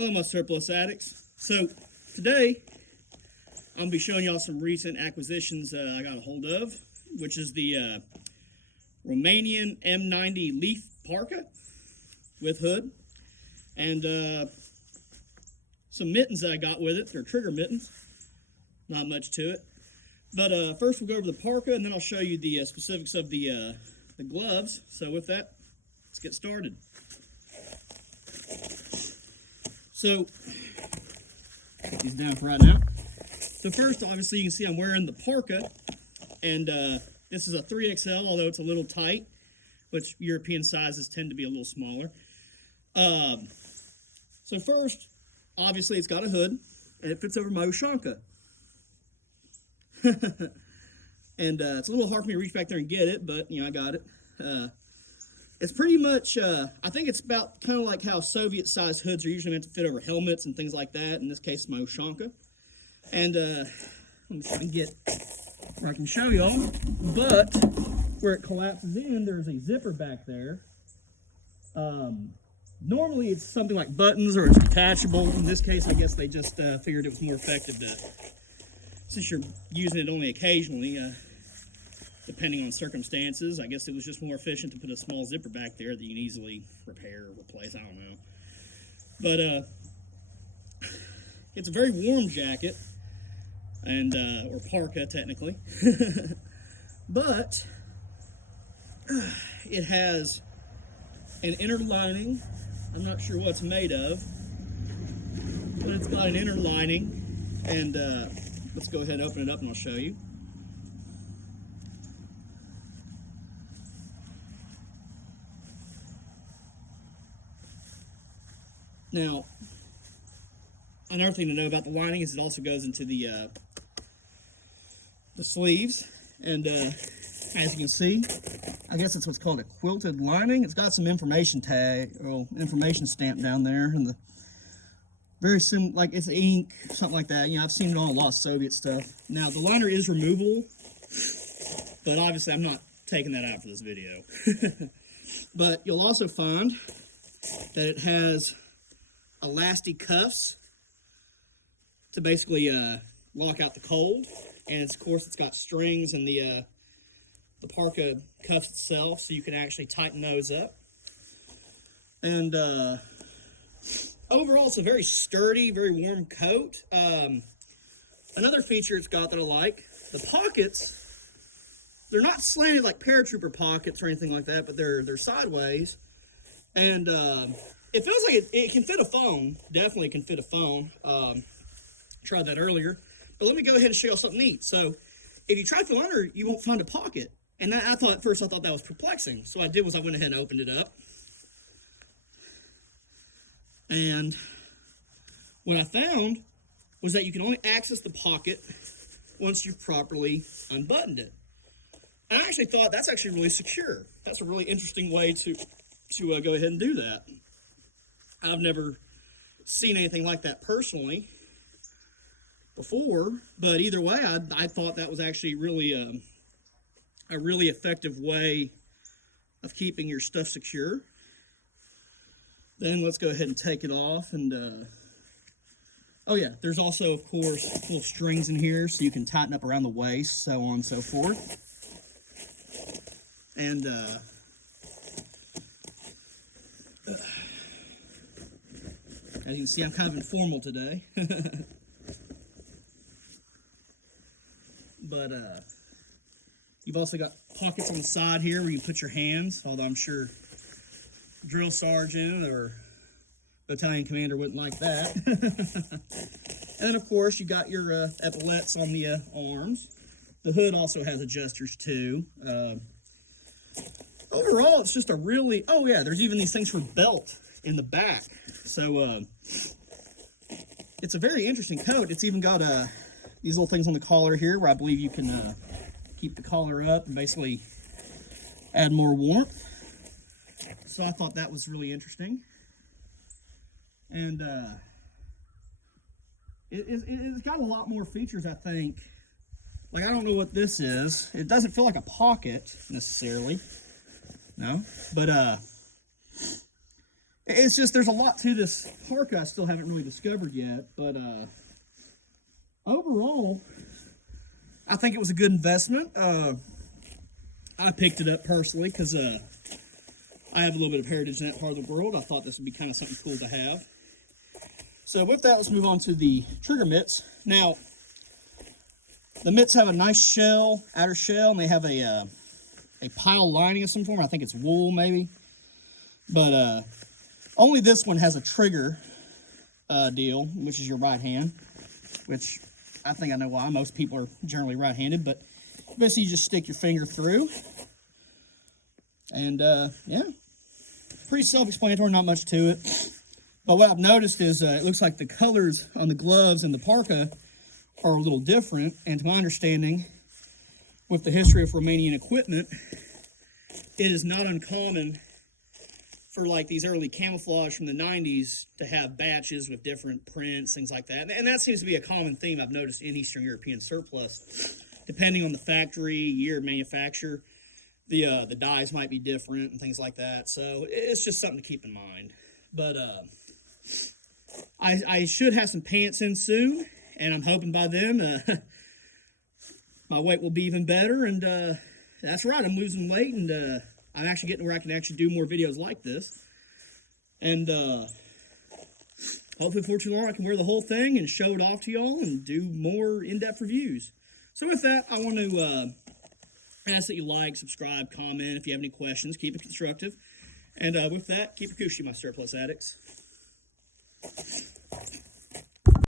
Hello, my surplus addicts. So today I'm gonna be showing y'all some recent acquisitions I got a hold of, which is the Romanian M90 leaf parka with hood, and some mittens that I got with it. They're trigger mittens, not much to it. But first we'll go over the parka, and then I'll show you the specifics of the gloves. So with that, let's get started. So, put these down for right now. So first, obviously, you can see I'm wearing the parka, and this is a 3XL, although it's a little tight, which European sizes tend to be a little smaller. So first, obviously, it's got a hood, and it fits over my Ushanka. And it's a little hard for me to reach back there and get it, but, you know, I got it. It's pretty much, I think it's about kind of like how Soviet-sized hoods are usually meant to fit over helmets and things like that. In this case, my Ushanka. And let me see if I can get where I can show y'all. But where it collapses in, there's a zipper back there. Normally, it's something like buttons or it's detachable. In this case, I guess they just figured it was more effective to, since you're using it only occasionally, depending on circumstances, I guess it was just more efficient to put a small zipper back there that you can easily repair or replace, I don't know. But it's a very warm jacket, and or parka technically. But it has an inner lining. I'm not sure what it's made of, but it's got an inner lining, and let's go ahead and open it up and I'll show you. Now, another thing to know about the lining is it also goes into the sleeves, and as you can see, I guess it's what's called a quilted lining. It's got some information tag, or information stamp down there, and the very similar, like it's ink, something like that. You know, I've seen it on a lot of Soviet stuff. Now, the liner is removable, but obviously I'm not taking that out for this video. But you'll also find that it has elastic cuffs to basically lock out the cold, and of course it's got strings in the parka cuffs itself, so you can actually tighten those up. And overall, it's a very sturdy, very warm coat. Another feature it's got that I like, the pockets, they're not slanted like paratrooper pockets or anything like that, but they're sideways, and it feels like it can fit a phone. Definitely can fit a phone. Tried that earlier. But let me go ahead and show you something neat. So if you try to feel under, you won't find a pocket. And that, at first I thought that was perplexing. So what I did was I went ahead and opened it up. And what I found was that you can only access the pocket once you've properly unbuttoned it. And I actually thought that's actually really secure. That's a really interesting way to go ahead and do that. I've never seen anything like that personally before, but either way, I thought that was actually really a really effective way of keeping your stuff secure. Then let's go ahead and take it off, and oh yeah, there's also, of course, little strings in here so you can tighten up around the waist, so on and so forth. And as you can see, I'm kind of informal today. But you've also got pockets on the side here where you put your hands, although I'm sure drill sergeant or battalion commander wouldn't like that. And then, of course, you got your epaulettes on the arms. The hood also has adjusters, too. Overall, it's just a really... Oh, yeah, there's even these things for belt in the back. So it's a very interesting coat. It's even got these little things on the collar here where I believe you can keep the collar up and basically add more warmth. So I thought that was really interesting. And it's got a lot more features, I think. Like, I don't know what this is. It doesn't feel like a pocket necessarily. No, but It's just there's a lot to this Parka I still haven't really discovered yet, but overall, I think it was a good investment. I picked it up personally because I have a little bit of heritage in that part of the world. I thought this would be kind of something cool to have. So with that, let's move on to the trigger mitts. Now, the mitts have a nice shell, outer shell, and they have a pile lining of some form. I think it's wool, maybe. But only this one has a trigger deal, which is your right hand, which I think I know why. Most people are generally right-handed, but basically you just stick your finger through. And, yeah, pretty self-explanatory, not much to it. But what I've noticed is it looks like the colors on the gloves and the Parka are a little different. And to my understanding, with the history of Romanian equipment, it is not uncommon for like these early camouflage from the 90s to have batches with different prints, things like that. And that seems to be a common theme I've noticed in Eastern European surplus. Depending on the factory, year of manufacture, the dyes might be different and things like that. So it's just something to keep in mind. But I should have some pants in soon, and I'm hoping by then my weight will be even better. And that's right, I'm losing weight, and I'm actually getting where I can actually do more videos like this. And hopefully before too long I can wear the whole thing and show it off to y'all and do more in-depth reviews. So with that, I want to ask that you like, subscribe, comment. If you have any questions, keep it constructive. And with that, keep it cushy, my surplus addicts.